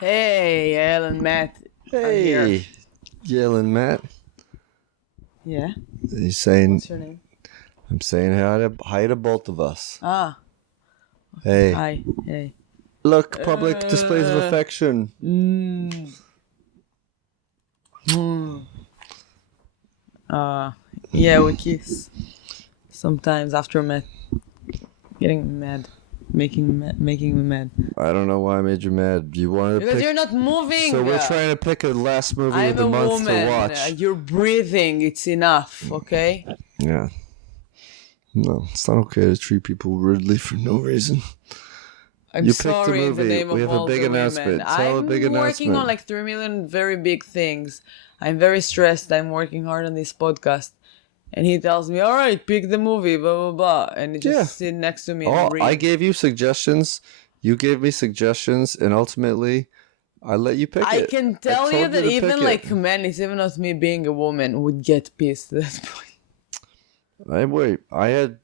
Hey, Yael and Matt are here. Hey, Yael and Matt. Yeah? He's saying, What's your name? I'm saying hi to both of us. Ah, Hey, hi. Hey. look, public displays of affection. Yeah, we kiss. Sometimes after getting me mad. Making me mad. I don't know why I made you mad. You wanted to Because pick... you're not moving. So we're trying to pick a last movie I'm of the a month woman. to watch. You're breathing. It's enough, okay? Yeah. No, it's not okay to treat people rudely for no reason. I'm You picked a sorry in the movie. name We of have a all big the announcement. women. Tell a big I'm working announcement. on like 3 million very big things. I'm very stressed. I'm working hard on this podcast. And he tells me, all right, pick the movie, blah, blah, blah. And he just sit next to me and read. I gave you suggestions. You gave me suggestions. And ultimately, I let you pick it. I can tell you told that to even pick like it. men, it's even not me being a woman, would get pissed at that point. Wait. I had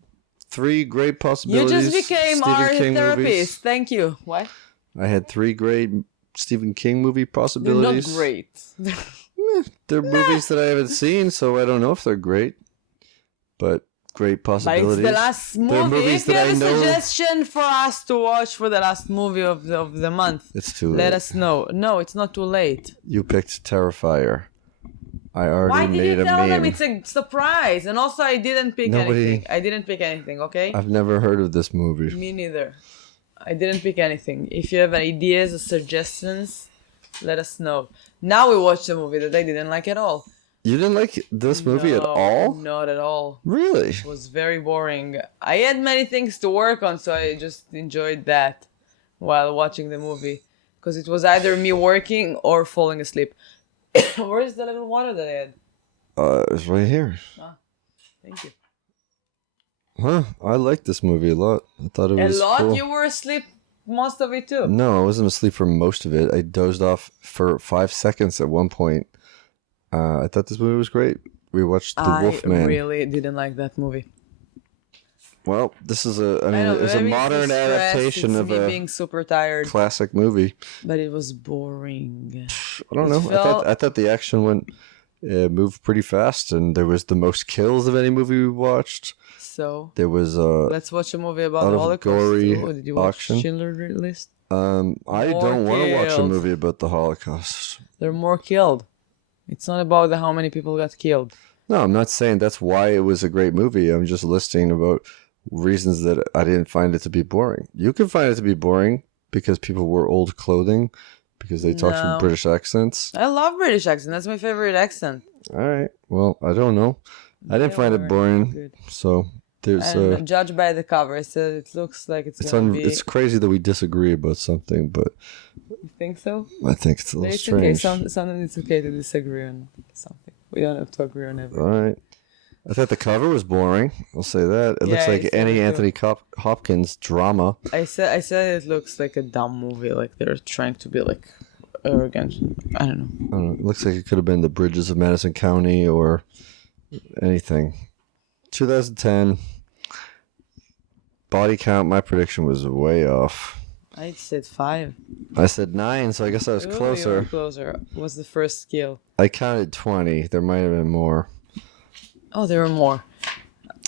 3 great You possibilities. just became Stephen our King therapist. movies. Thank you. What? I had 3 great Stephen King movie They're possibilities. not great. They're movies that I haven't seen, so I don't know if they're great. But great But possibilities. it's the last They're movie. movies If you that have I a know- suggestion for us to watch for the last movie of the month, It's too late. let us know. No, it's not too late. You picked Terrifier. I already Why did made you a tell meme. them it's a surprise? And also, I didn't pick Nobody- anything. Okay? I've never heard of this movie. Me neither. I didn't pick anything. If you have ideas or suggestions, let us know. Now we watched a movie that I didn't like at all. You didn't like this movie at all? Not at all. Really? It was very boring. I had many things to work on, so I just enjoyed that while watching the movie. Because it was either me working or falling asleep. Where is the little water that I had? It's right here. Thank you. Huh? I liked this movie a lot. I thought it was A lot? cool. You were asleep most of it too. No, I wasn't asleep for most of it. I dozed off for 5 seconds at one point. I thought this movie was great. We watched The Wolfman. I really didn't like that movie. Well, this is it was a maybe it's modern the stress, adaptation it's of me a being super tired, classic movie. but it was boring. I don't It know. felt- I thought the action moved pretty fast, and there was the most kills of any movie we watched. So There was let's watch a movie about lot the of Holocaust. gory Oh, did you watch action. Schindler's List? I More don't want to watch a kills. movie about the Holocaust. They're more killed. It's not about how many people got killed. No, I'm not saying that's why it was a great movie. I'm just listing about reasons that I didn't find it to be boring. You can find it to be boring because people wore old clothing, because they talked No. with British accents. I love British accent. That's my favorite accent. All right. Well, I don't know. I didn't find it boring. Good. So there's I don't know. Judge by the cover. It looks like it's gonna be. it's crazy that we disagree about something, but You think so? I think it's a But little it's okay. strange. Sometimes it's okay to disagree on something. We don't have to agree on everything. All right. I thought the cover was boring. I'll say that. It looks Yeah, I like said any it too. Anthony Hopkins drama. I said it looks like a dumb movie. Like they're trying to be like arrogant. I don't know. I don't know. It looks like it could have been The Bridges of Madison County or anything. 2010. Body count, my prediction was way off. I said 5. I said 9, so I guess I was Ooh, you were closer. closer. What's the first skill? I counted 20. There might have been more. Oh, there were more.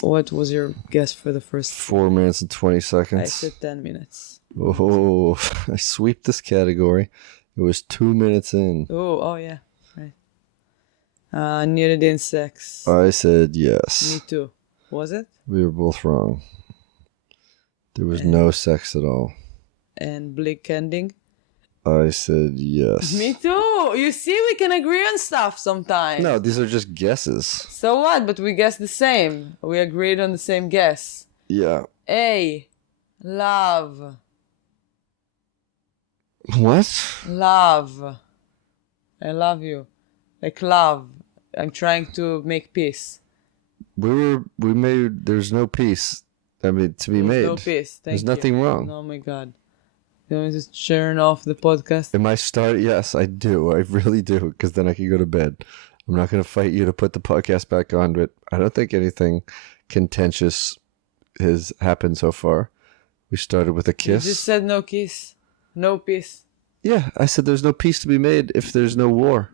What was your guess for the first? 4 minutes and 20 I seconds. said 10 minutes. Oh, I sweep this category. It was 2 minutes in. Oh yeah, right. Nudity and sex. I said Me yes. too. Was it? We were both wrong. There was no sex at all. And bleak ending. I said yes. Me too. You see, we can agree on stuff sometimes. No, these are just guesses. So what? But we guessed the same. We agreed on the same guess. Yeah. A. Love. What? Love. I love you. Like love. I'm trying to make peace. We made, there's no peace. I mean, to be made. No peace. Thank There's you. nothing wrong. Oh my god. You want me to turn off the podcast? Am I start? Yes, I do. I really do. Because then I can go to bed. I'm not going to fight you to put the podcast back on, but I don't think anything contentious has happened so far. We started with a kiss. You just said no kiss. No peace. Yeah, I said there's no peace to be made if there's no war.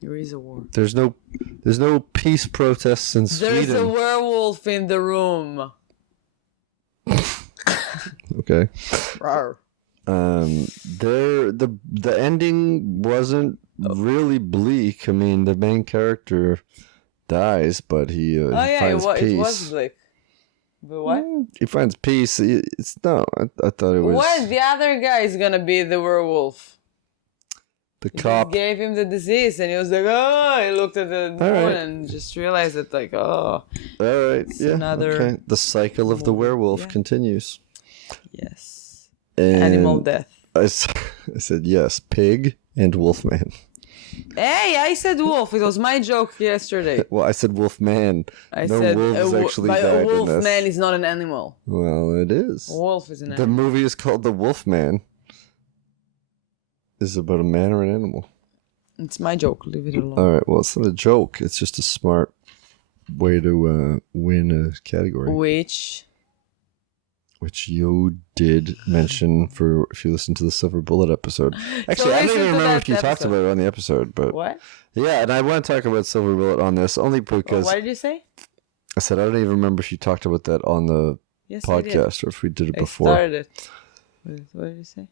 There is a war. There's no peace protests in Sweden. There is a werewolf in the room. Okay. Rawr. The ending wasn't really bleak. I mean, the main character dies, but he finds peace. It was bleak. But what? He finds peace. I thought it was. What? The other guy is gonna be the werewolf. The He cop just gave him the disease, and he was like, "Oh!" He looked at the moon and just realized that, like, "Oh." All right. Yeah. Another. Okay. The cycle of the werewolf continues. Yes. And Animal death. I said yes. Pig and Wolfman. Hey, I said wolf. It was my joke yesterday. Well, I said Wolfman. I no said wolves actually died a in wolf this. man is not an animal. Well, it is. A wolf is an The animal. movie is called The Wolfman. Is it about a man or an animal? It's my joke. Leave it alone. All right. Well, it's not a joke. It's just a smart way to win a category. Which you did mention for if you listen to the Silver Bullet episode. Actually, I don't even remember if you talked about it on the episode, but What? yeah, and I want to talk about Silver Bullet on this only because What did you say? I said I don't even remember if you talked about that on the Yes, I did. podcast or if we did it I before. started it. What did you say?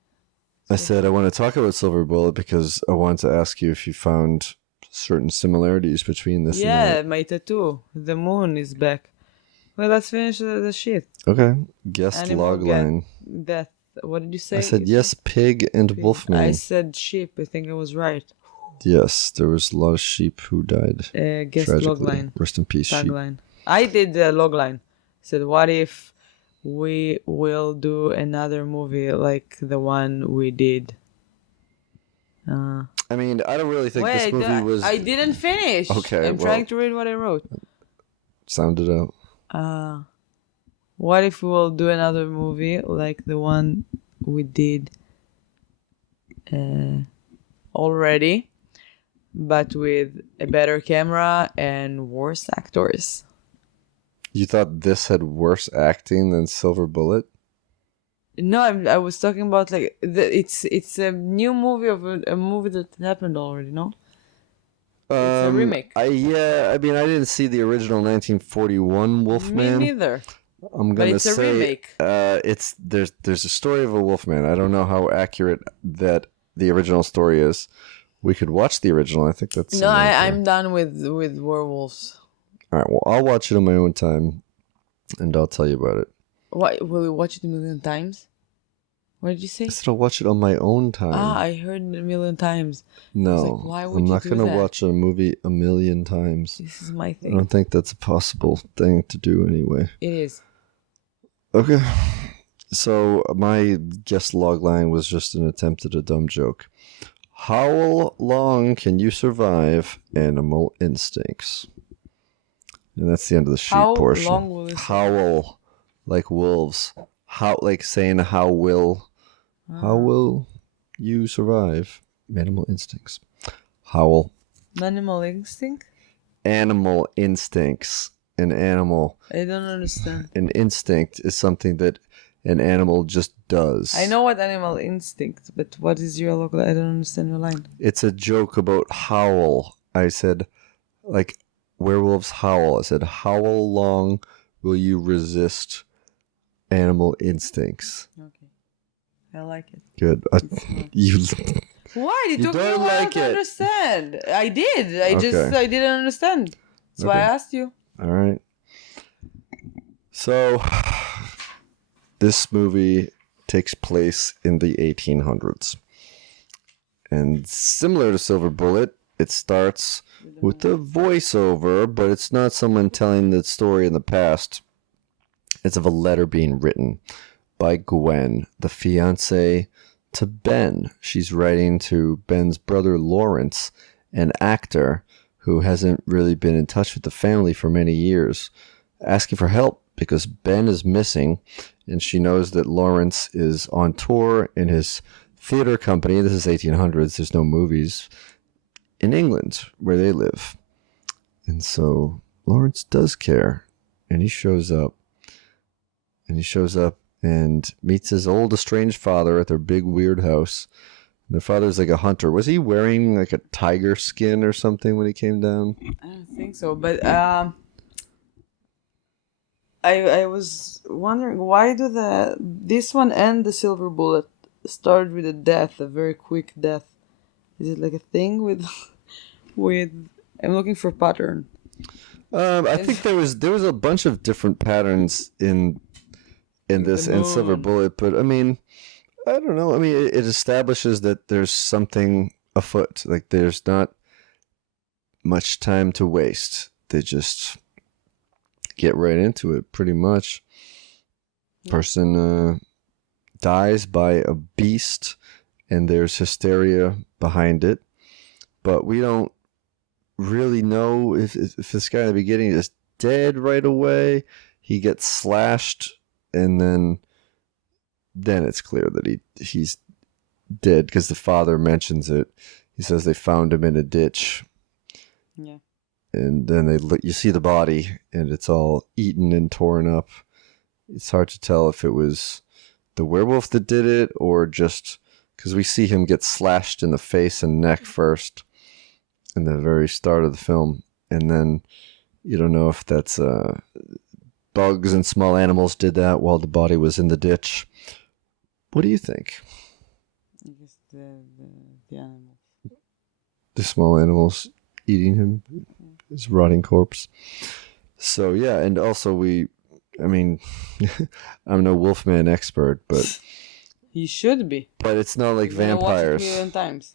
I said I want to talk about Silver Bullet because I wanted to ask you if you found certain similarities between this and Yeah, that. my tattoo. The moon is back. Well, let's finish the shit. Okay. Guest Animal logline. Death. What did you say? I said yes, pig and Wolfman. I said sheep. I think I was right. Yes, there was a lot of sheep who died. Guest Tragically. logline. Rest in peace, sheep. Tagline. I did the logline. Said, what if we will do another movie like the one we did? I mean, I don't really think this movie was... I didn't finish. Okay, I'm trying to read what I wrote. Sound it out. What if we will do another movie like the one we did already, but with a better camera and worse actors? You thought this had worse acting than Silver Bullet? No, I was talking about like it's a new movie of a movie that happened already. No, it's a remake. I mean, I didn't see the original 1941 Wolfman. Me neither. I'm But gonna it's a say remake. There's a story of a Wolfman. I don't know how accurate that the original story is. We could watch the original. I think that's No, I'm done with werewolves. all right. Well, I'll watch it on my own time, and I'll tell you about it. What, will you watch it a million times? What did you say? I said I'll watch it on my own time. I heard it a million times. No, like, why would I'm you not do gonna that? watch a movie a million times. This is my I thing. don't think that's a possible thing to do anyway. It is. Okay. So my guest logline was just an attempt at a dumb joke. How long can you survive animal instincts? And that's the end of the sheep How portion. long will it Howl, like wolves. How, like saying how will you survive animal instincts? Howl. Animal instinct? Animal instincts. An animal. I don't understand. An instinct is something that an animal just does. I know what animal instinct, but what is your local? I don't understand your line. It's a joke about howl. I said, like, werewolves howl. I said, how long will you resist animal instincts? Okay. I like it. Good. You. Why? It You took me a don't while like to it. understand. I did. I Okay. didn't understand. That's why I Okay. asked you. All right. So, this movie takes place in the 1800s. And similar to Silver Bullet, it starts with a voiceover, but it's not someone telling the story in the past. It's of a letter being written by Gwen, the fiance to Ben. She's writing to Ben's brother Lawrence, an actor who hasn't really been in touch with the family for many years, asking for help because Ben is missing, and she knows that Lawrence is on tour in his theater company. This is 1800s. There's no movies. in England where they live. And so Lawrence does care, and he shows up. And he shows up and meets his old estranged father at their big weird house. And their father's like a hunter. Was he wearing like a tiger skin or something when he came down? I don't think so, but I was wondering, why do this one and the Silver Bullet start with a death, a very quick death? Is it like a thing with I'm looking for pattern. I think there was a bunch of different patterns in this and Silver Bullet, but I mean, I don't know. I mean, it establishes that there's something afoot. Like there's not much time to waste. They just get right into it, pretty much. Person dies by a beast, and there's hysteria behind it, but we don't really know if this guy in the beginning is dead right away. He gets slashed, and then it's clear that he's dead because the father mentions it. He says they found him in a ditch. Yeah. And then you see the body, and it's all eaten and torn up. It's hard to tell if it was the werewolf that did it, or just because we see him get slashed in the face and neck first in the very start of the film, and then you don't know if that's bugs and small animals did that while the body was in the ditch. What do you think? I guess the animals. The small animals eating him, his rotting corpse. So yeah, and also I'm no Wolfman expert, but he should be. But it's not like vampires. Watch it a million times.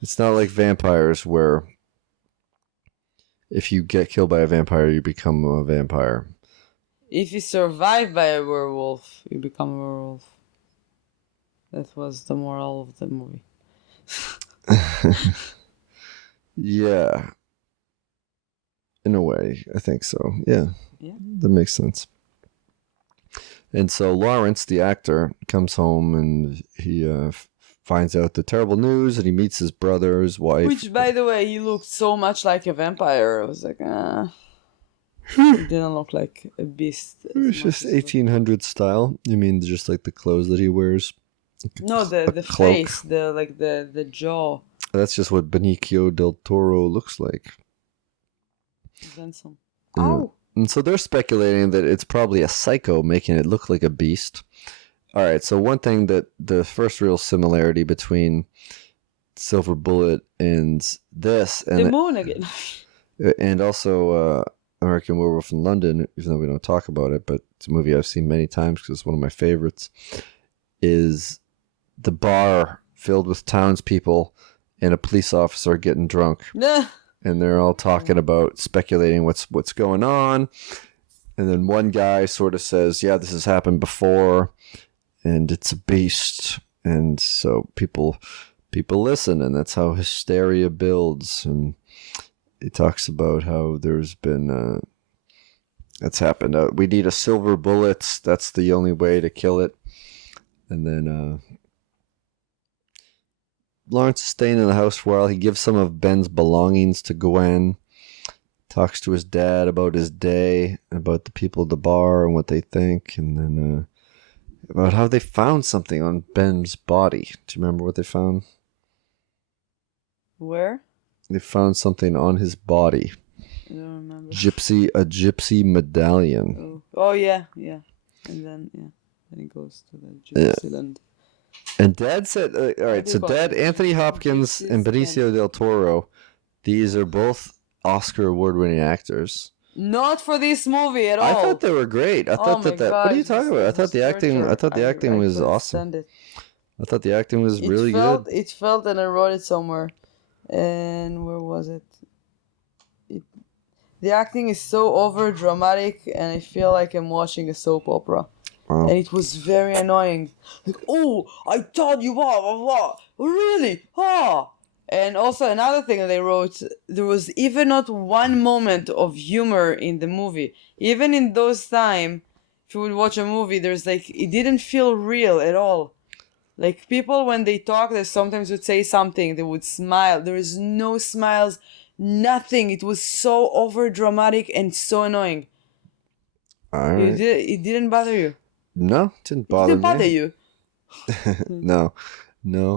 It's not like vampires where if you get killed by a vampire, you become a vampire. If you survive by a werewolf, you become a werewolf. That was the moral of the movie. Yeah. In a way, I think so. Yeah. Yeah. That makes sense. And so Lawrence, the actor, comes home and he finds out the terrible news, and he meets his brother, his wife. Which, by the way, he looked so much like a vampire. I was like, he didn't look like a beast. It was just 1800 style. You mean just like the clothes that he wears? No, the face, the jaw. That's just what Benicio del Toro looks like. Handsome. Oh. And so they're speculating that it's probably a psycho making it look like a beast. All right, so one thing that the first real similarity between Silver Bullet and this, and the moon again, and also American Werewolf in London, even though we don't talk about it, but it's a movie I've seen many times because it's one of my favorites, is the bar filled with townspeople and a police officer getting drunk. And they're all talking about speculating what's going on. And then one guy sort of says, yeah, this has happened before, and it's a beast. And so people listen, and that's how hysteria builds. And he talks about how there's been that's happened. We need a silver bullet. That's the only way to kill it. And then Lawrence is staying in the house for a while. He gives some of Ben's belongings to Gwen. Talks to his dad about his day, about the people at the bar and what they think, and then about how they found something on Ben's body. Do you remember what they found? Where? They found something on his body. I don't remember. A gypsy medallion. Oh yeah. And then it goes to the gypsy land. And Dad said, all right, so Dad, Anthony Hopkins and Benicio del Toro, these are both Oscar award-winning actors. Not for this movie at all. I thought they were great. I thought that what are you talking about? I thought the acting was awesome. I thought the acting was really good. It felt, and I wrote it somewhere. And where was it? The acting is so over dramatic, and I feel like I'm watching a soap opera. Wow. And it was very annoying. Like, oh, I told you, blah, blah, blah. Really? And also another thing that they wrote, there was even not one moment of humor in the movie. Even in those times, if you would watch a movie, there's like, it didn't feel real at all. Like people when they talk, they sometimes would say something, they would smile. There is no smiles, nothing. It was so over dramatic and so annoying. All right. It didn't bother you. No, it didn't It bother didn't bother me. you. No,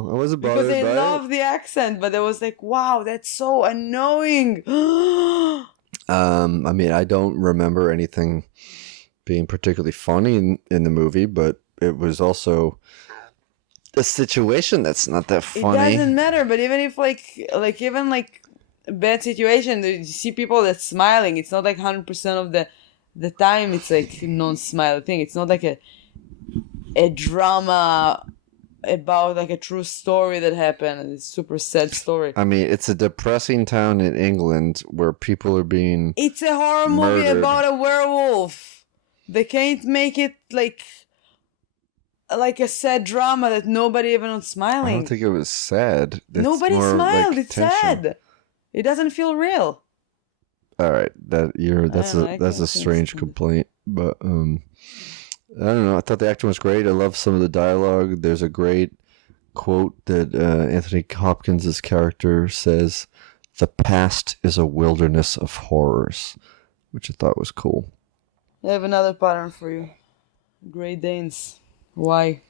I wasn't bothered Because I by love it. the accent, but I was like, wow, that's so annoying. I mean, I don't remember anything being particularly funny in the movie, but it was also a situation that's not that It funny. doesn't matter, but even if even like a bad situation, you see people that's smiling. It's not like 100% of the time. It's like non-smile thing. It's not like a drama about like a true story that happened. And it's a super sad story. I mean, it's a depressing town in England where people are being. It's a horror movie murdered. about a werewolf. They can't make it like a sad drama that nobody even was smiling. I don't think it was sad. It's Nobody more smiled. like It's tension. sad. It doesn't feel real. All right, that's don't know, I a can't strange stand it. complaint, but I don't know. I thought the acting was great. I love some of the dialogue. There's a great quote that Anthony Hopkins' character says, "The past is a wilderness of horrors," which I thought was cool. I have another pattern for you. Great Danes. Why?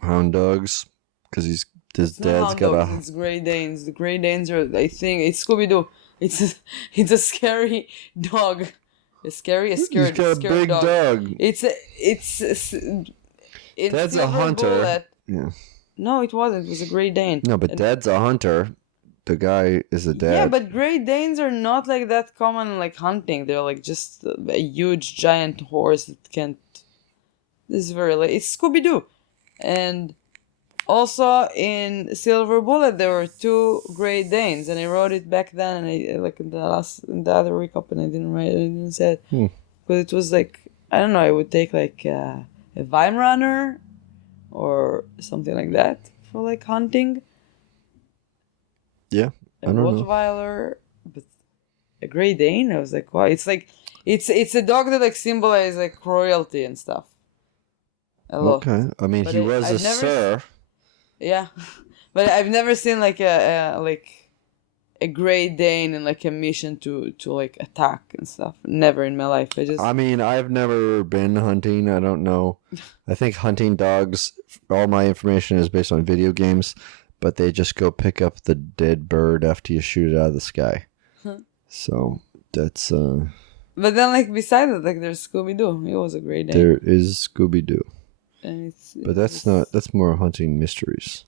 Hound dogs, because his It's not dad's hound got dogs, a. it's Great Danes. The Great Danes are, I think, it's Scooby-Doo. It's a scary dog. A He's scary got a scary big dog. It's in Dad's a Silver hunter. Bullet. Yeah. No, it wasn't. It was a Great Dane. No, but And- Dad's a hunter. The guy is a dad. Yeah, but Great Danes are not like that common like hunting. They're like just a huge giant horse that can't. This is very like it's Scooby Doo, and also in Silver Bullet there were two Great Danes, and I wrote it back then, and I like in the other recap, and I didn't write it. I didn't say it, but it was like I don't know. I would take like a Weimaraner or something like that for like hunting. Yeah, A I don't know. Rottweiler, but a Great Dane. I was like, wow, it's like it's a dog that like symbolizes like royalty and stuff. A lot. Okay, I mean But he was I've a never sir. Yeah, but I've never seen like a Great Dane in like a mission to like attack and stuff. Never in my life. I mean, I've never been hunting. I don't know. I think hunting dogs. All my information is based on video games, but they just go pick up the dead bird after you shoot it out of the sky. So that's But then like beside it, like there's Scooby Doo. He was a Great Dane. there is Scooby Doo, And but that's not. That's more hunting mysteries.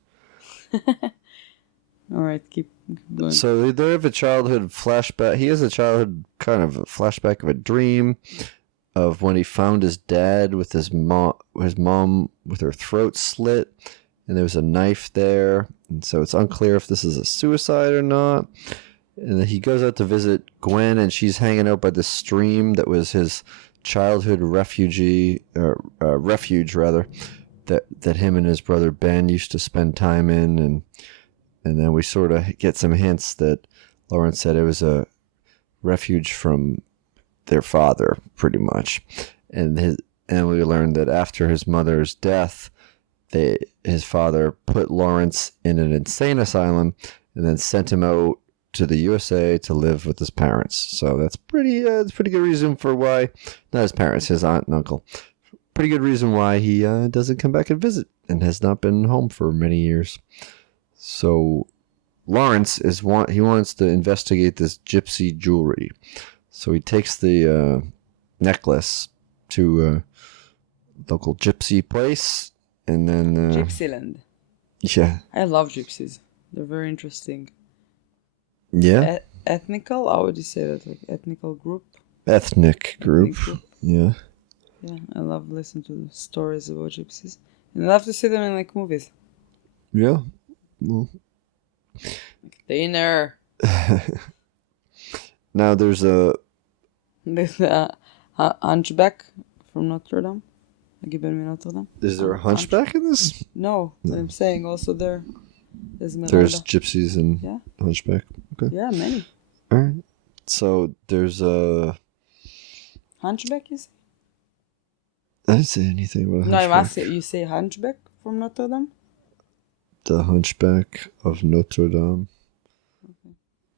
All right, keep going. So they have a childhood flashback. He has a childhood kind of a flashback of a dream of when he found his dad with his mom with her throat slit, and there was a knife there, and so it's unclear if this is a suicide or not. And then he goes out to visit Gwen, and she's hanging out by the stream that was his childhood refuge rather, that him and his brother Ben used to spend time in, and then we sort of get some hints that Lawrence said it was a refuge from their father, pretty much, and we learned that after his mother's death, his father put Lawrence in an insane asylum and then sent him out to the USA to live with his parents. So that's pretty good reason for why, not his parents, his aunt and uncle. Pretty good reason why he doesn't come back and visit and has not been home for many years. So Lawrence he wants to investigate this gypsy jewelry. So he takes the necklace to a local gypsy place, and then Gypsyland. yeah, I love gypsies. They're very interesting. yeah, Ethnical? How would you say that? Like ethnical group? ethnic group. Ethnic group. Yeah. Yeah, I love listening to stories about gypsies. And I love to see them in like movies. Yeah. Well, Dinner. now there's a With Hunchback from Notre Dame. Gibbon Notre Dame. is there a hunchback in this? No, I'm saying also there's Miranda. There's gypsies and Yeah. hunchback. Okay. Yeah, many. All right. So there's a. Hunchback, you say? I didn't say anything about a No, I'm hunchback. asking. You say Hunchback? from Notre Dame? The Hunchback of Notre Dame.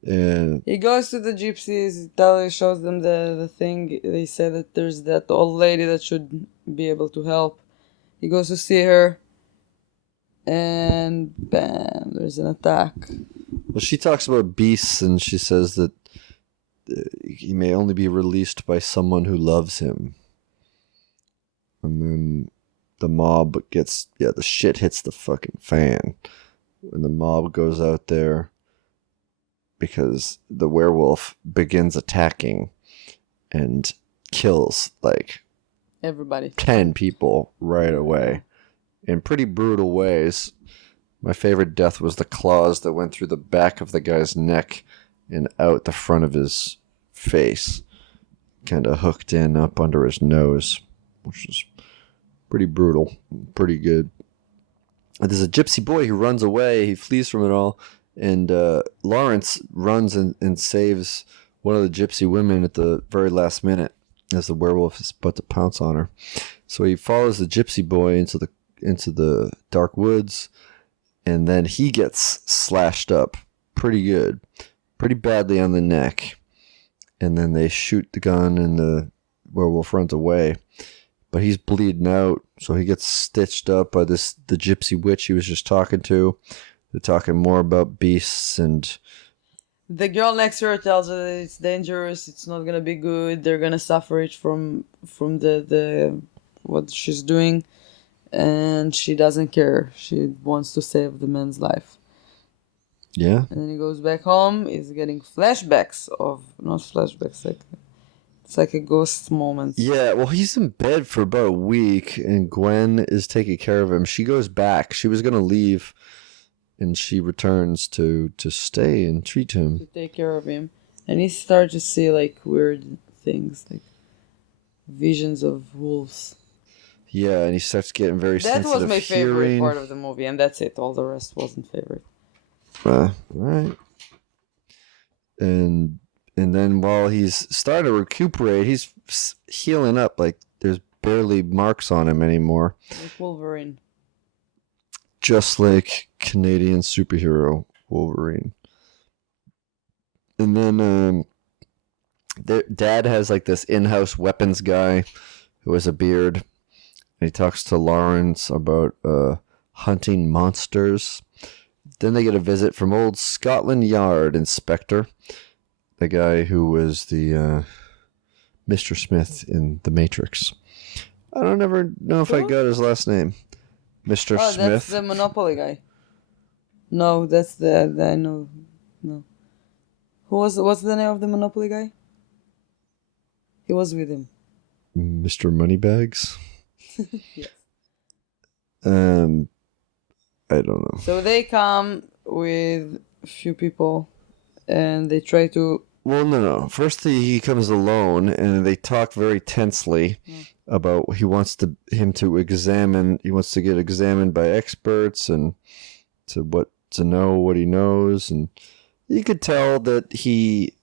And He goes to the gypsies, shows them the thing. They say that there's that old lady that should be able to help. He goes to see her, and bam, there's an attack. well, she talks about beasts, and she says that he may only be released by someone who loves him. And then the mob gets, the shit hits the fucking fan. When the mob goes out there, because the werewolf begins attacking and kills like Everybody. 10 people right away in pretty brutal ways. My favorite death was the claws that went through the back of the guy's neck and out the front of his face, kind of hooked in up under his nose, which is pretty brutal, pretty good. And there's a gypsy boy who runs away. He flees from it all. And Lawrence runs and saves one of the gypsy women at the very last minute as the werewolf is about to pounce on her. So he follows the gypsy boy into the dark woods, and then he gets slashed up pretty good, pretty badly on the neck. And then they shoot the gun, and the werewolf runs away. But he's bleeding out, so he gets stitched up by the gypsy witch he was just talking to. They're talking more about beasts, and the girl next to her tells her that it's dangerous, it's not gonna be good, they're gonna suffer it from the what she's doing, and she doesn't care. She wants to save the man's life. yeah. And then he goes back home. He's getting flashbacks of, not flashbacks, like it's like a ghost moment. Yeah, well, he's in bed for about a week, and Gwen is taking care of him. She goes back. She was going to leave, and she returns to stay and treat him. To take care of him. And he starts to see like weird things, like visions of wolves. Yeah, and he starts getting very That sensitive was my favorite hearing. part of the movie, and that's it. All the rest wasn't favorite. Right. And then while he's starting to recuperate, he's healing up. Like, there's barely marks on him anymore. Like Wolverine. Just like Canadian superhero Wolverine. And then their dad has like this in-house weapons guy who has a beard. And he talks to Lawrence about hunting monsters. Then they get a visit from old Scotland Yard inspector, the guy who was the Mr. Smith in The Matrix. I don't ever know if I got his last name. Mr. Oh, Smith. that's the Monopoly guy. No, that's the I know. No. What's the name of the Monopoly guy? He was with him. Mr. Moneybags. Yes. I don't know. So they come with a few people, and they try to. Well, no. First, he comes alone, and they talk very tensely about he wants to get examined by experts and to know what he knows, and you could tell that he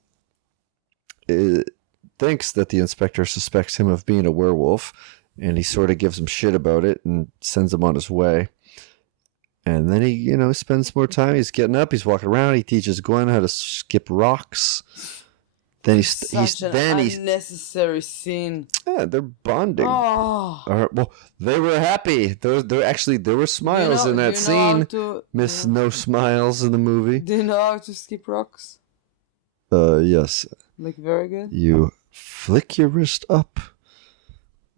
thinks that the inspector suspects him of being a werewolf, and he sort of gives him shit about it and sends him on his way. And then he, spends more time. He's getting up. He's walking around. He teaches Gwen how to skip rocks. Then he's unnecessary scene. Yeah, they're bonding. Oh. Well, they were happy. There were smiles in that scene. Miss No Smiles in the movie. Do you know how to skip rocks? Yes. Like very good. You flick your wrist up.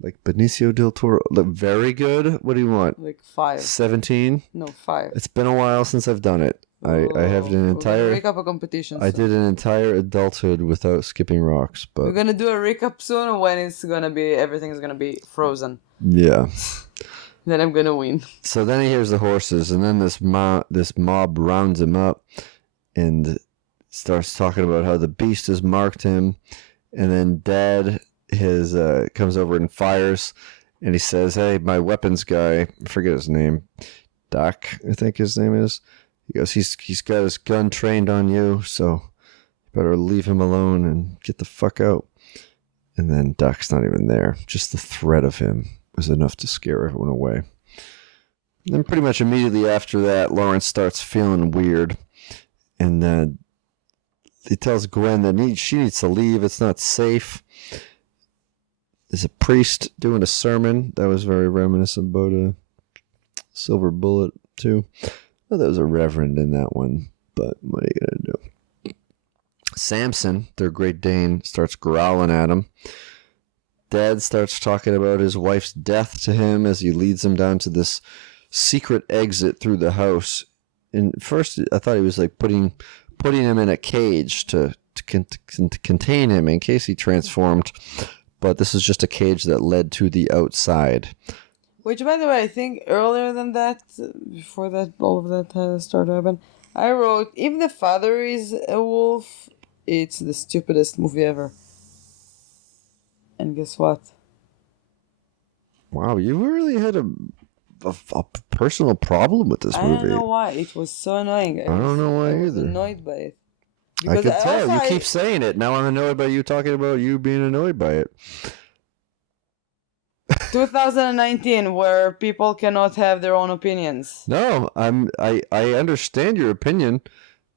Like Benicio del Toro. Look, very good. What do you want? Like 5. 17? No, 5. It's been a while since I've done it. I have an entire... We're gonna recap a competition soon. I did an entire adulthood without skipping rocks, but... We're gonna do a recap soon when everything is gonna be frozen. Yeah. Then I'm gonna win. So then he hears the horses, and then this mob rounds him up and starts talking about how the beast has marked him, and then Dad comes over and fires, and he says, "Hey, my weapons guy," I forget his name, Doc, I think his name is. He goes, he's got his gun trained on you, so you better leave him alone and get the fuck out. And then Doc's not even there. Just the threat of him was enough to scare everyone away. Then pretty much immediately after that, Lawrence starts feeling weird. And he tells Gwen that she needs to leave. It's not safe. There's a priest doing a sermon. That was very reminiscent about a Silver Bullet, too. Well, there was a reverend in that one. But what are you going to do? Samson, their Great Dane, starts growling at him. Dad starts talking about his wife's death to him as he leads him down to this secret exit through the house. And first, I thought he was like putting him in a cage to contain him in case he transformed. But this is just a cage that led to the outside. Which, by the way, I think earlier than that, before that, all of that started to happen, I wrote, if the father is a wolf, it's the stupidest movie ever. And guess what? Wow, you really had a personal problem with this movie. I don't know why. It was so annoying. I don't know why I was either. annoyed by it. I could tell. You also keep saying it. Now I'm annoyed by you talking about you being annoyed by it. 2019, where people cannot have their own opinions. No, I understand your opinion,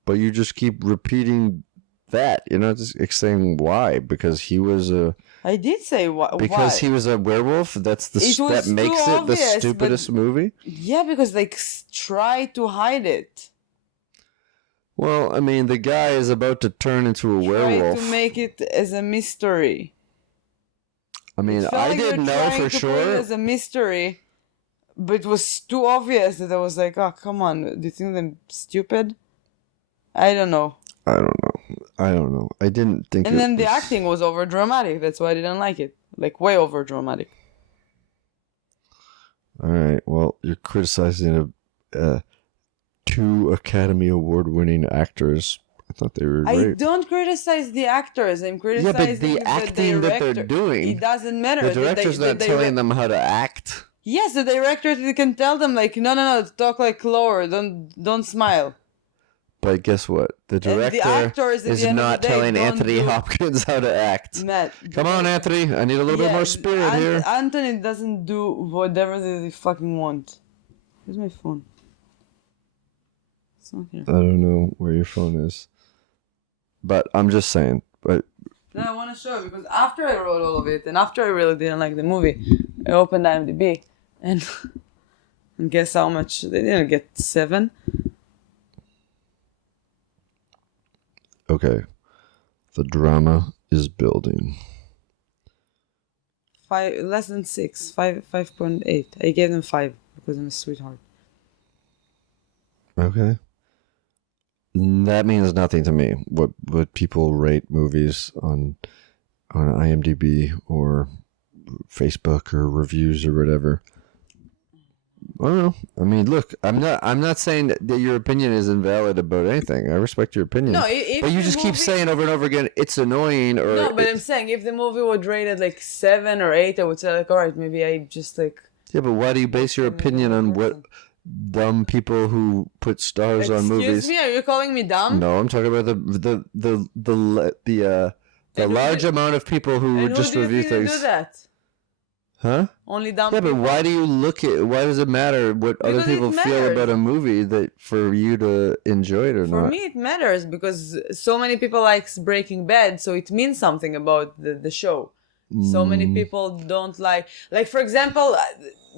but you just keep repeating that. You're not just saying why, because he was a. I did say why. Because he was a werewolf. That makes it the stupidest movie. Yeah, because they try to hide it. Well, I mean, the guy is about to turn into a werewolf. Try to make it as a mystery. I mean, I didn't know for put sure. it as a mystery, but it was too obvious that I was like, "Oh, come on! Do you think I'm stupid?" I don't know. I don't know. I didn't think. And then the acting was over dramatic. That's why I didn't like it. Like way over dramatic. All right. Well, you're criticizing two Academy Award winning actors. I thought they were great. I don't criticize the actors. I'm criticizing the acting that they're doing. It doesn't matter. The director's not telling them how to act. Yes, the director can tell them like, no, talk like lower. Don't smile. But guess what? The director is not telling Anthony Hopkins how to act. Matt, come on, Anthony. I need a little bit more spirit here. Anthony doesn't do whatever they fucking want. Where's my phone? It's not here. I don't know where your phone is. But I'm just saying. But no, I want to show you because after I wrote all of it and after I really didn't like the movie, I opened IMDb and guess how much they didn't get 7. Okay. The drama is building. 5, less than 6, 5.8. I gave them 5 because I'm a sweetheart. Okay. That means nothing to me. What people rate movies on IMDb or Facebook or reviews or whatever. I don't know. I mean, look, I'm not saying that your opinion is invalid about anything. I respect your opinion. No, but you just keep saying over and over again, it's annoying. Or no, but I'm saying if the movie was rated like 7 or 8, I would say like, all right, maybe I just like. Yeah, but why do you base your opinion on what dumb people who put stars on movies? Excuse me, are you calling me dumb? No, I'm talking about the large amount of people who just review things. Do that? Huh? Only dumb people. But why do you why does it matter what other people feel about a movie that for you to enjoy it or not? For me it matters because so many people likes Breaking Bad, so it means something about the show. So many people don't like for example,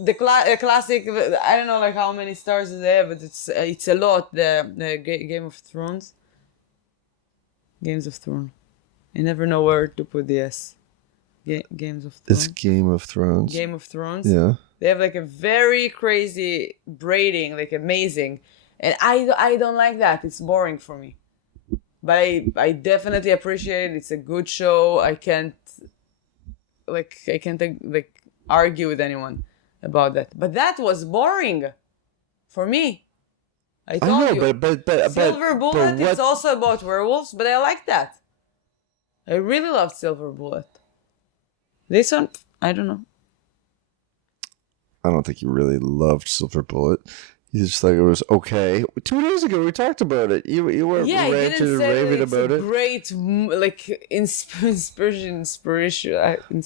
the classic, I don't know like how many stars they have, but it's a lot, the Game of Thrones. Games of Thrones. I never know where to put the S. Games of Thrones. It's Game of Thrones. Game of Thrones. Yeah. They have like a very crazy rating, like amazing. And I don't like that. It's boring for me. But I definitely appreciate it. It's a good show. I can't argue with anyone about that. But that was boring for me. I told you. But Silver Bullet is also about werewolves, but I like that. I really loved Silver Bullet. This one, I don't know. I don't think you really loved Silver Bullet. You just thought it was okay. 2 days ago, we talked about it. You were Yeah, I ranting didn't and say that raving it's about a it. great, inspiration.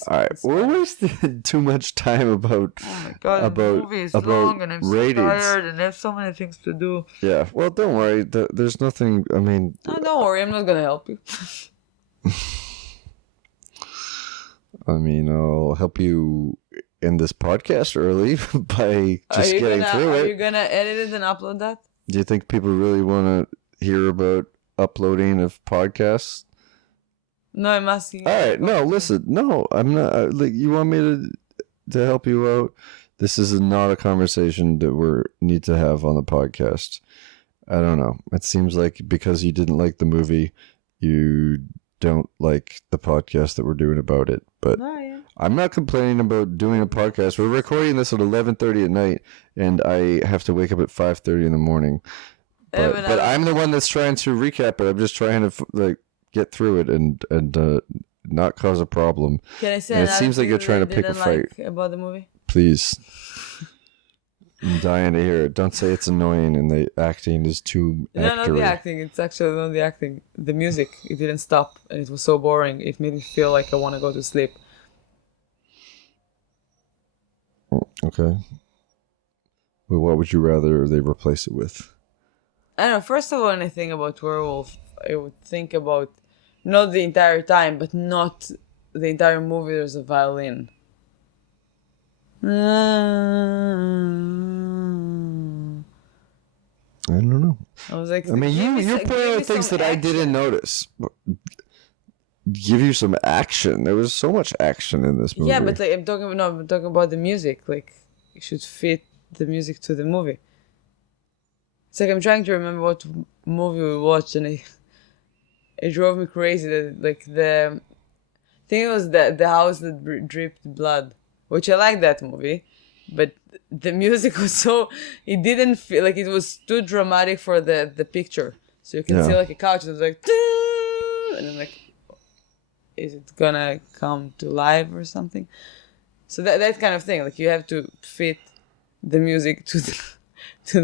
All right, we're wasting too much time about Oh my god, the about movie is about long and I'm so ratings. tired and I have so many things to do. Yeah, well, don't worry. There's nothing. I mean, Oh, don't worry, I'm not gonna help you. I'll help you end this podcast early by just getting through Are it. you gonna edit it and upload that? Do you think people really want to hear about uploading of podcasts? No, I'm asking. All right, no, listen, no, I'm not. Like, you want me to help you out? This is not a conversation that we need to have on the podcast. I don't know. It seems like because you didn't like the movie, you don't like the podcast that we're doing about it. But No, yeah. I'm not complaining about doing a podcast. We're recording this at 11:30 at night, and I have to wake up at 5:30 in the morning. But I'm the one that's trying to recap it. I'm just trying to get through it and not cause a problem. Can I say And it seems like you're trying to pick a fight. About the movie? Please. I'm dying to hear it. Don't say it's annoying and the acting is too No, not the actory. acting. It's actually not the acting. The music. It didn't stop, and it was so boring. It made me feel like I want to go to sleep. Okay. Well, what would you rather they replace it with? I don't know. First of all, when I think about werewolf, I would think about not the entire time, but not the entire movie. There's a violin. I don't know. I was like, I mean, you're pointing out things that I didn't notice. Give you some action. There was so much action in this movie. Yeah, but like I'm talking about the music. Like, you should fit the music to the movie. It's like I'm trying to remember what movie we watched, and it drove me crazy. That like I think it was the house that dripped blood, which I like that movie, but the music was so it didn't feel like it was too dramatic for the picture. So you can see like a couch and it's like, and then like, is it gonna come to life or something? So that kind of thing, like you have to fit the music to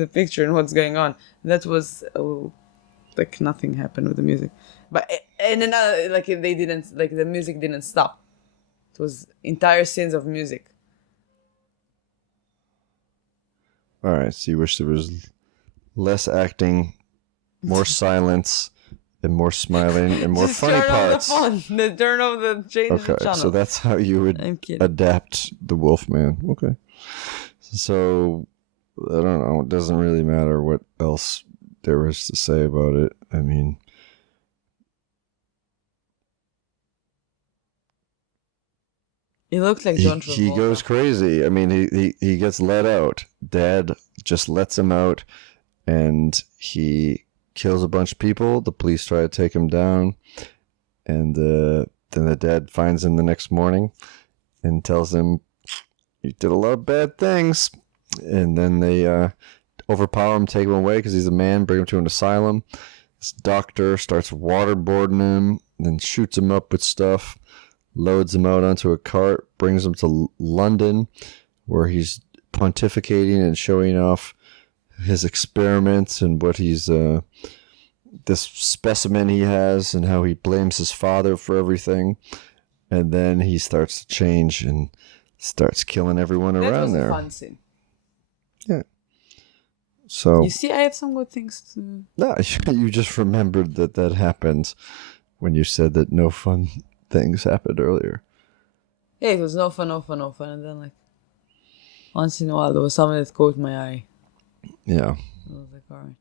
the picture and what's going on. That was like nothing happened with the music, but and another like they didn't like the music didn't stop. It was entire scenes of music. All right, so you wish there was less acting, more silence, and more smiling, and more Just funny turn parts. off the phone. Turn off the change the Okay, channel. so that's how you would I'm kidding. adapt the Wolfman. Okay. So, I don't know. It doesn't really matter what else there was to say about it. I mean, It looked like John Travolta. he goes crazy. I mean, he gets let out. Dad just lets him out, and he kills a bunch of people. The police try to take him down, and then the dad finds him the next morning and tells him, "You did a lot of bad things." And then they overpower him, take him away because he's a man, bring him to an asylum. This doctor starts waterboarding him, then shoots him up with stuff, loads him out onto a cart, brings him to London, where he's pontificating and showing off his experiments and what he's this specimen he has and how he blames his father for everything. And then he starts to change and starts killing everyone That around was there. a fun scene. Yeah. So You see, I have some good things to. no, you just remembered that happened when you said that no fun things happened earlier. Yeah, it was no fun, and then like once in a while there was something that caught my eye. Yeah. I was like, alright.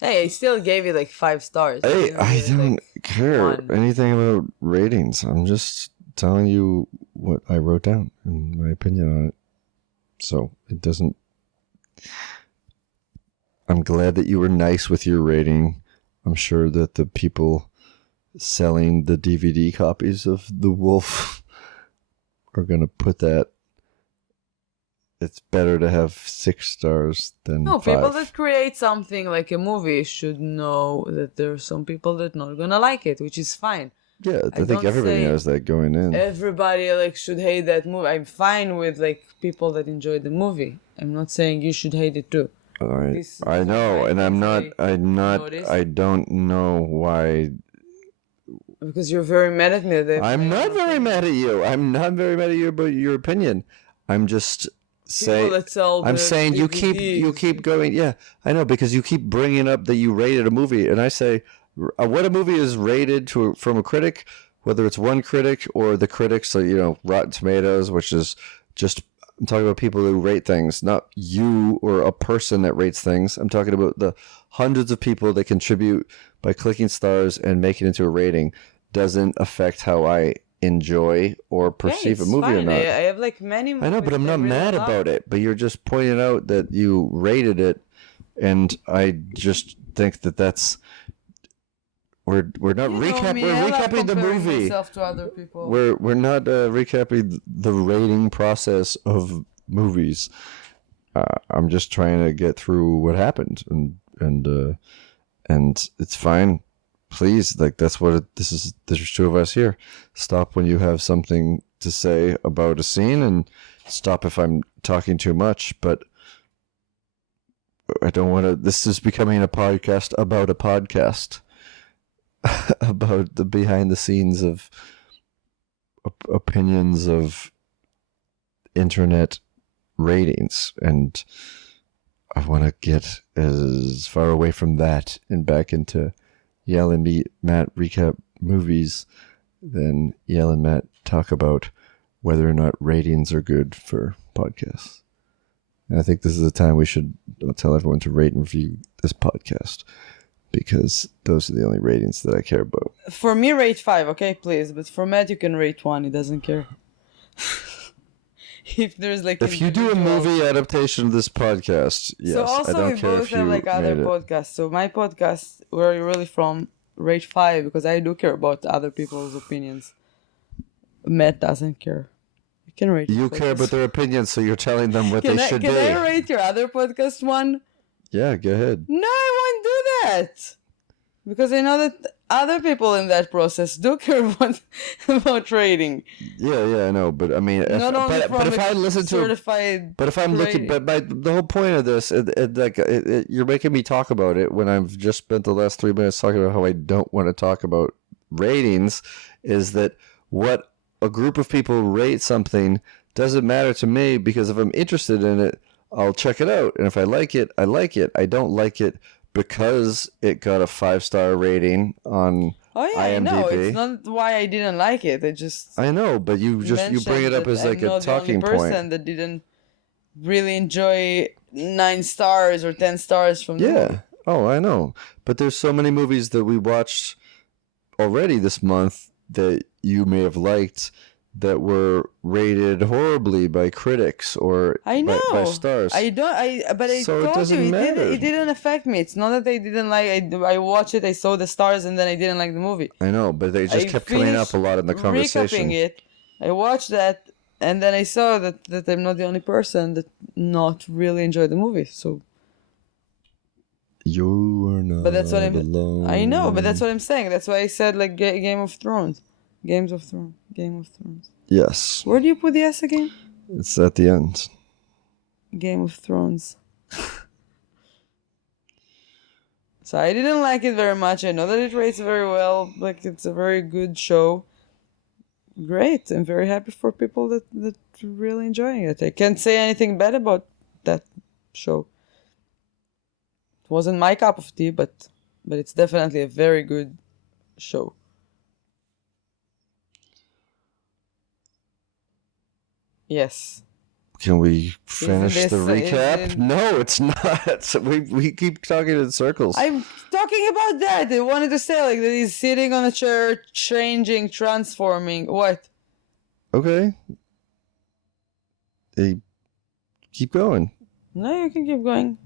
Hey, I still gave it like 5 stars. Hey, I don't care one. anything about ratings. I'm just telling you what I wrote down and my opinion on it. So it doesn't. I'm glad that you were nice with your rating. I'm sure that the people selling the DVD copies of The Wolf are going to put that. It's better to have 6 stars than No, 5. people that create something like a movie should know that there are some people that not gonna like it, which is fine. Yeah, I think don't everybody say knows that going in. everybody like should hate that movie. I'm fine with like people that enjoy the movie. I'm not saying you should hate it too. All right. These I are know, my and I'm things not, noticed. I don't know why. Because you're very mad at me. That I'm my not own very opinion. mad at you. I'm not very mad at you about your opinion. I'm just People that sell I'm the saying you keep DVDs. going. Yeah, I know, because you keep bringing up that you rated a movie, and I say what a movie is rated from a critic, whether it's one critic or the critics, so Rotten Tomatoes, which is just, I'm talking about people who rate things, not you or a person that rates things. I'm talking about the hundreds of people that contribute by clicking stars and making it into a rating. Doesn't affect how I enjoy or perceive a movie fine. or not. I have like many movies. I know, but I'm not mad about it. But you're just pointing out that you rated it, and I just think that's we're not we're recapping the movie. Myself to other people. We're not recapping the rating process of movies. I'm just trying to get through what happened, and it's fine. Please, like, that's what this is. There's two of us here. Stop when you have something to say about a scene, and stop if I'm talking too much. But I don't want to. This is becoming a podcast about a podcast about the behind the scenes of opinions of internet ratings, and I want to get as far away from that and back into Yael and Matt recap movies, then Yael and Matt talk about whether or not ratings are good for podcasts. And I think this is the time we should tell everyone to rate and review this podcast, because those are the only ratings that I care about. For me, rate 5, okay, please. But for Matt, you can rate 1. He doesn't care. If there's like, if you do a movie adaptation of this podcast, yes, so also I don't we care both if you have like other made it. podcasts. So my podcast, where are you really from? Rate 5, because I do care about other people's opinions. Matt doesn't care. You can rate. You care about their opinions, so you're telling them what they should be. Can I rate your other podcast 1? Yeah, go ahead. No, I won't do that. Because I know that other people in that process do care about rating. Yeah, I know, but I mean, but if I listen to, but if I'm looking, but the whole point of this, you're making me talk about it when I've just spent the last 3 minutes talking about how I don't want to talk about ratings, is that what a group of people rate something doesn't matter to me, because if I'm interested in it, I'll check it out, and if I like it, I like it. I don't like it because it got a 5-star rating on IMDb. I know. It's not why I didn't like it. I know, but you bring it up as like a talking point. I'm the only person that didn't really enjoy 9 stars or 10 stars from the movie. Oh, I know. But there's so many movies that we watched already this month that you may have liked that were rated horribly by critics or by stars. But I told you, it didn't affect me. It's not that I didn't like. I watched it, I saw the stars, and then I didn't like the movie. I know, but they just kept coming up a lot in the conversation. Recapping it, I watched that, and then I saw that I'm not the only person that not really enjoyed the movie. So you are not. But that's what alone. I know, but that's what I'm saying. That's why I said like Game of Thrones. Game of Thrones. Yes. Where do you put the S again? It's at the end. Game of Thrones. So I didn't like it very much. I know that it rates very well. Like, it's a very good show. Great. I'm very happy for people that really enjoying it. I can't say anything bad about that show. It wasn't my cup of tea, but it's definitely a very good show. Yes. Can we finish the recap? No, it's not. We keep talking in circles. I'm talking about that. I wanted to say like that he's sitting on a chair, changing, transforming. What? Okay. Hey, keep going. No, you can keep going.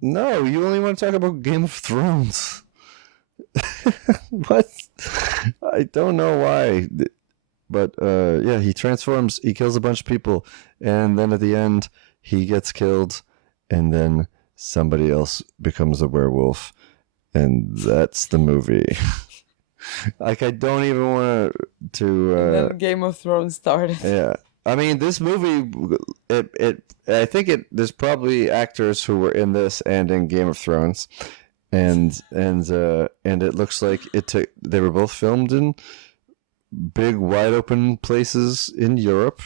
No, you only want to talk about Game of Thrones. What? I don't know why. But yeah, he transforms, he kills a bunch of people, and then at the end, he gets killed, and then somebody else becomes a werewolf, and that's the movie. Like I don't even want to. And then Game of Thrones started. Yeah, I mean this movie. I think there's probably actors who were in this and in Game of Thrones, and it looks like they were both filmed in big wide open places in Europe,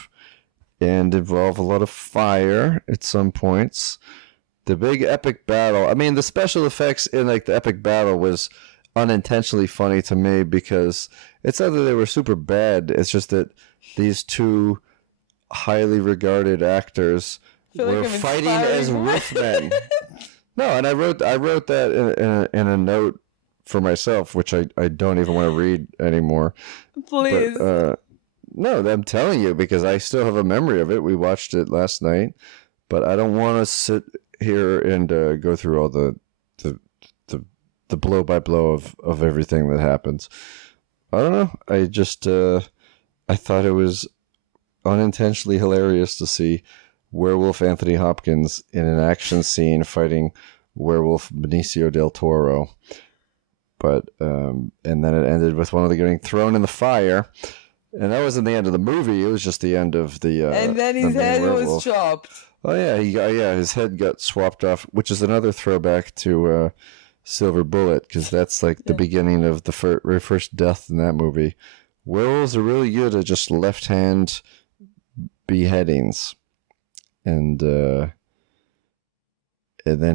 and involve a lot of fire at some points. The big epic battle. I mean, the special effects in like the epic battle was unintentionally funny to me because it's not that they were super bad. It's just that these two highly regarded actors were fighting as Wolfmen. No, and I wrote that in a note for myself, which I don't even want to read anymore. Please. But, no, I'm telling you because I still have a memory of it. We watched it last night, but I don't want to sit here and go through all the blow by blow of everything that happens. I don't know. I just I thought it was unintentionally hilarious to see werewolf Anthony Hopkins in an action scene fighting werewolf Benicio del Toro. But and then it ended with one of them getting thrown in the fire. And that wasn't the end of the movie. It was just the end of the. And then his head was chopped. Oh yeah, his head got swapped off, which is another throwback to Silver Bullet, because that's like the beginning of the very first death in that movie. Werewolves are really good at just left hand beheadings, and then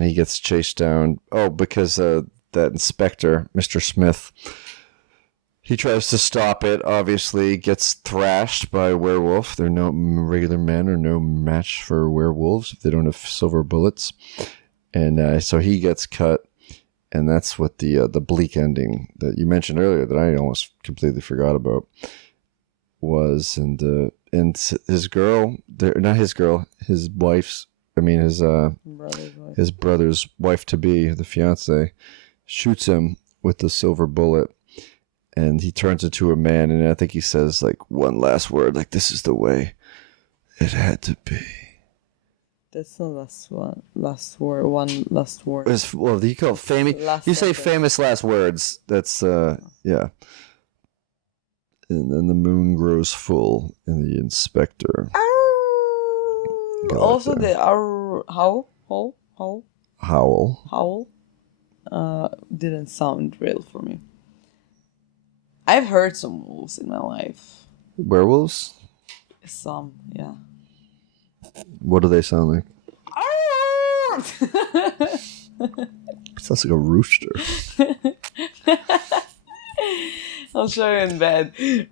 he gets chased down. Oh, because that inspector, Mr. Smith. He tries to stop it, obviously gets thrashed by a werewolf. They're no regular men or no match for werewolves if they don't have silver bullets. And so he gets cut, and that's what the bleak ending that you mentioned earlier that I almost completely forgot about was. And his girl, not his girl, his wife's, I mean his brother's wife-to-be, the fiance, shoots him with the silver bullet. And he turns into a man, and I think he says, like, one last word, like, this is the way it had to be. That's the last word. One last word. Well, you call it famous. You say famous last words. That's, yeah. And then the moon grows full, and the inspector. Also, the howl didn't sound real for me. I've heard some wolves in my life. Werewolves? Some, yeah. What do they sound like? Sounds like a rooster. I'll show you in bed. Yeah.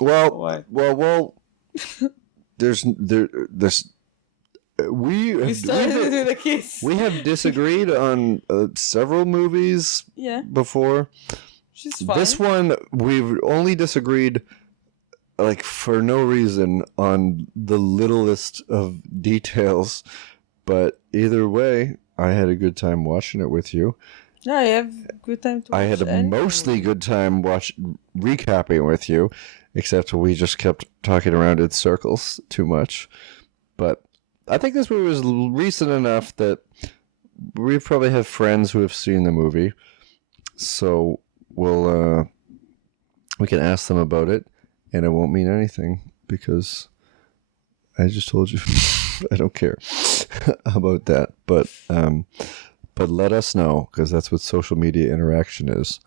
Well. There's we started with a kiss. We have disagreed on several movies before. She's fine. This one, we've only disagreed like for no reason on the littlest of details. But either way, I had a good time watching it with you. Yeah, I have a good time to watch. I had a mostly good time recapping with you, except we just kept talking around in circles too much. But I think this movie was recent enough that we probably have friends who have seen the movie, so we can ask them about it, and it won't mean anything because I just told you I don't care about that. But let us know, because that's what social media interaction is.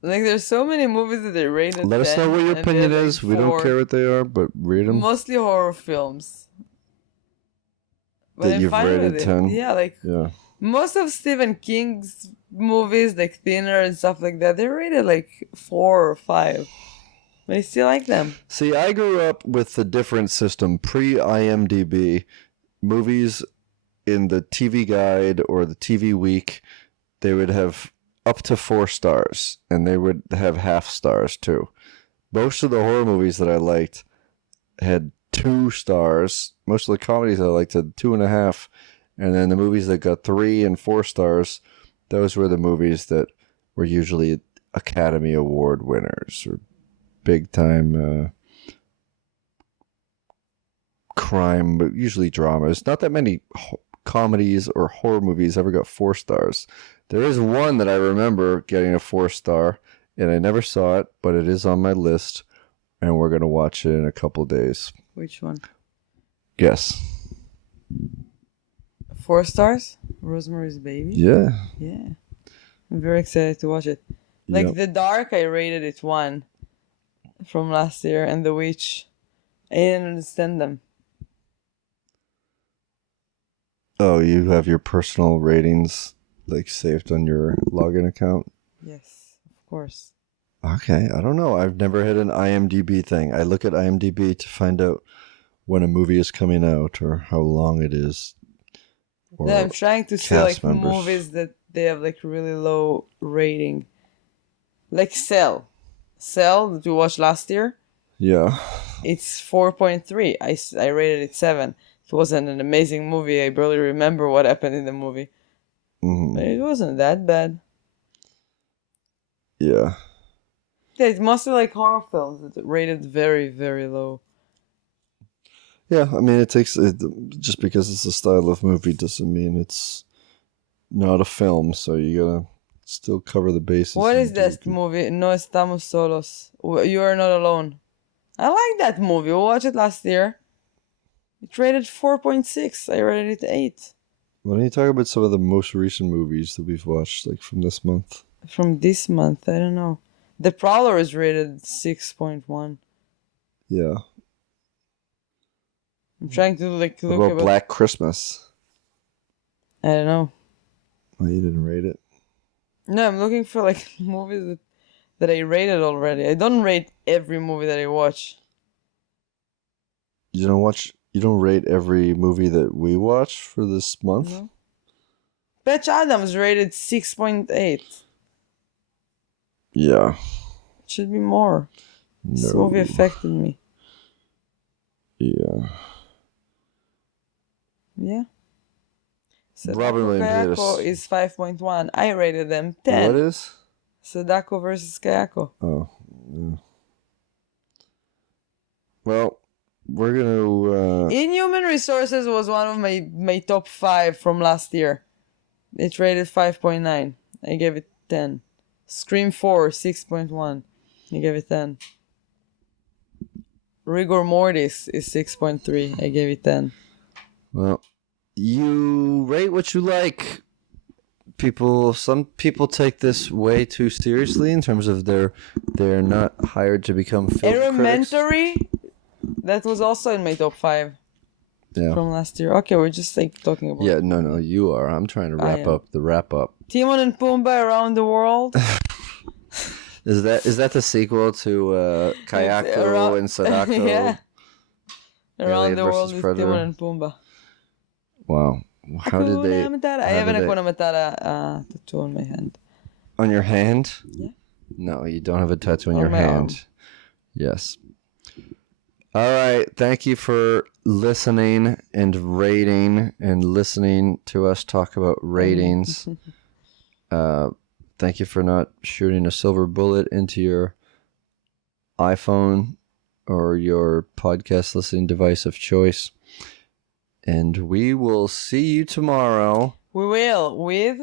Like, there's so many movies that they rated. Let us know what your opinion is. We don't care what they are, but read them. Mostly horror films. But that you've rated 10? Yeah, most of Stephen King's movies, like Thinner and stuff like that, they're rated like 4 or 5. But I still like them. See, I grew up with a different system. Pre-IMDb, movies in the TV Guide or the TV Week, they would have up to 4 stars, and they would have half stars too. Most of the horror movies that I liked had 2 stars. Most of the comedies I liked had 2.5, and then the movies that got 3 and 4 stars, those were the movies that were usually Academy Award winners or big time crime, but usually dramas. Not that many comedies or horror movies ever got 4 stars. There is one that I remember getting a 4-star, and I never saw it, but it is on my list, and we're gonna watch it in a couple days. Which one? Guess. 4 stars? Rosemary's Baby? Yeah. Yeah. I'm very excited to watch it. Like Yep. The Dark, I rated it 1 from last year, and The Witch, I didn't understand them. Oh, you have your personal ratings like saved on your login account? Yes, of course. Okay, I don't know. I've never had an IMDb thing. I look at IMDb to find out when a movie is coming out or how long it is. Or Yeah, I'm trying to see cast like members. movies that they have like really low rating. Like Cell. Cell that we watched last year. Yeah. It's 4.3. I rated it 7. It wasn't an amazing movie. I barely remember what happened in the movie. Mhm. But it wasn't that bad. Yeah. Yeah, it's mostly like horror films that rated very, very low. Yeah, I mean, just because it's a style of movie doesn't mean it's not a film, so you gotta still cover the bases. What is and do that good- movie? No estamos solos. You are not alone. I like that movie. We watched it last year. It rated 4.6. I rated it 8. Why don't you talk about some of the most recent movies that we've watched, like from this month? From this month, I don't know. The Prowler is rated 6.1. Yeah. I'm trying to like What look about about. Black Christmas? I don't know. Oh, you didn't rate it. No, I'm looking for like movies that I rated already. I don't rate every movie that I watch. You don't rate every movie that we watch for this month? No. Patch Adams rated 6.8. Yeah. It should be more. This No. movie affected me. Yeah. Yeah. Robin Sadako Williams did a Kayako is 5.1. I rated them 10. What is? Sadako versus Kayako. Oh. Yeah. Well, we're gonna. Inhuman Resources was one of my top 5 from last year. It rated 5.9. I gave it 10. Scream 4, 6.1. I gave it 10. Rigor Mortis is 6.3. I gave it 10. Well, you rate what you like. Some people take this way too seriously in terms of they're not hired to become film critics. Elementary, that was also in my top 5 Yeah. from last year. Okay, we're just like talking about. Yeah, no, you are. I'm trying to wrap am. up the wrap up. Timon and Pumbaa Around the World. Is that the sequel to Kayako and Sadako? Yeah. Around Alien the World versus with Predator. Timon and Pumbaa. Wow. How did they? Hakuna Matata. I how have an did they- Hakuna Matata tattoo on my hand. On your hand? Yeah. No, you don't have a tattoo on On your my hand. arm. Yes. All right. Thank you for listening and rating and listening to us talk about ratings. Thank you for not shooting a silver bullet into your iPhone or your podcast listening device of choice. And we will see you tomorrow. We will with.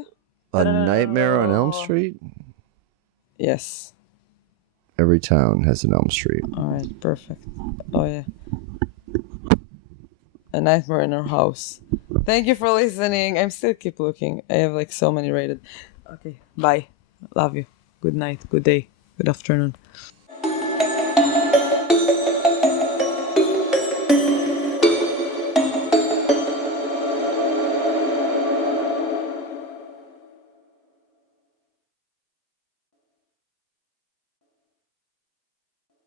A Nightmare on Elm Street? Yes. Every town has an Elm Street. All right. Perfect. Oh yeah. A Nightmare in Our House. Thank you for listening. I'm still keep looking. I have like so many rated. Okay. Bye. Love you. Good night. Good day. Good afternoon.